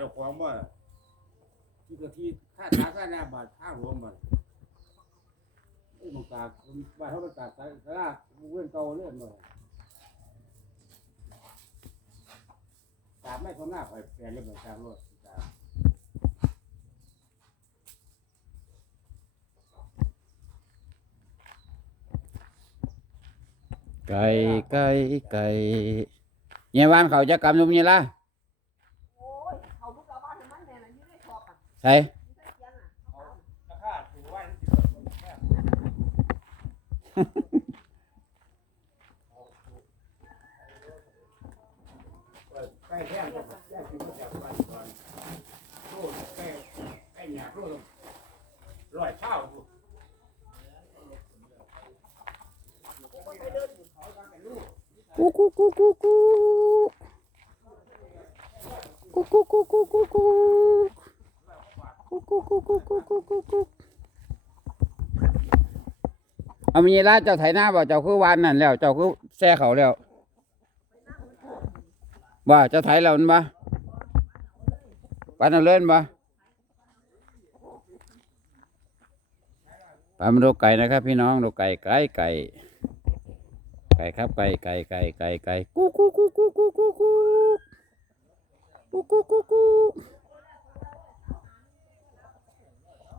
ดอกของว่าที่กะทิค่าตาค่าหน้าบาทค่าหัวมันไอ้มังกาบ้านเขาประกาศสาราเว้นเก่าเรื่อยมาตามไม่เขาหน้าไปแปลเรื่องของการรถตามไก่ไก่ไก่เยี่ยวันเขาจะกำนุมยี่ละ ใช่ร้อยเช่ากูกูกูกูกูกูกูกูกูกู กุ๊กกุ๊กเอามีลาเจ้าไถหน้าบ่เจ้าคือวานนั่นแล้ว เจ้าคือแซ่เขาแล้วบ่เจ้าไถเราบ่ปันเอาเล่นบ่ปลาดูไก่นะครับ พี่น้องดูไก่ไก่ไก่ไก่ครับไก่ไก่ไก่ไก่ไก่กุ๊กกุ๊กูกูกูกูกูกูกู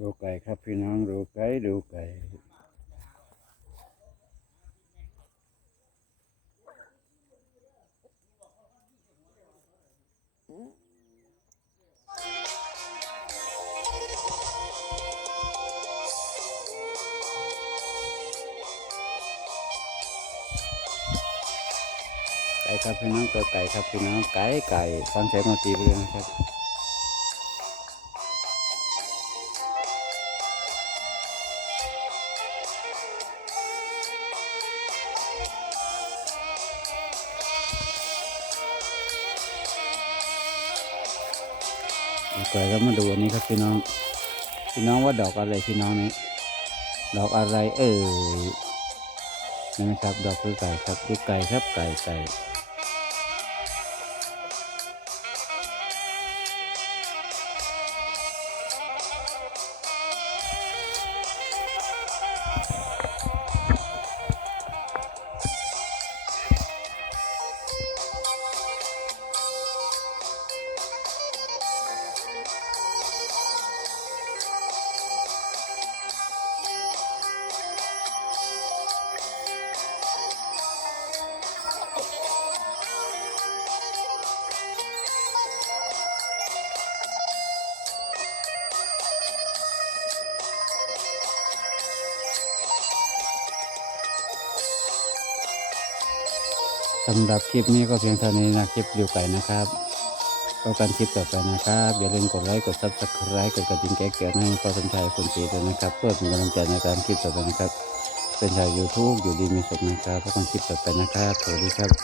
ดูไก่ครับพี่น้องดูไก่ดูไก่ไก่ครับพี่น้องตัวไก่ครับพี่น้องไก่ไก่ฟังเสียงดนตรีไปเลยนะครับ ไก่ก็มาดูอันนี้ครับพี่น้อง พี่น้องว่าดอกอะไรพี่น้องนี้ดอกอะไรเอ่ยนะครับ ดอกคือไก่ครับดูไก่ครับไก่ไก่ สำหรับคลิปนี้ก็เพียงเท่านี้นะคลิปดูไก่นะครับพบกันคลิปต่อไปนะครับ อย่าลืมกดไลค์กดซับสไครต์กดกระดิ่งแก้ๆให้พ่อสมชายคนตีด้วยนะครับ เพื่อเป็นกำลังใจในการคลิปต่อไปนะครับ เป็นชาวยูทูบอยู่ดีมีสุขนะครับพบกันคลิปต่อไปนะครับสวัสดีครับ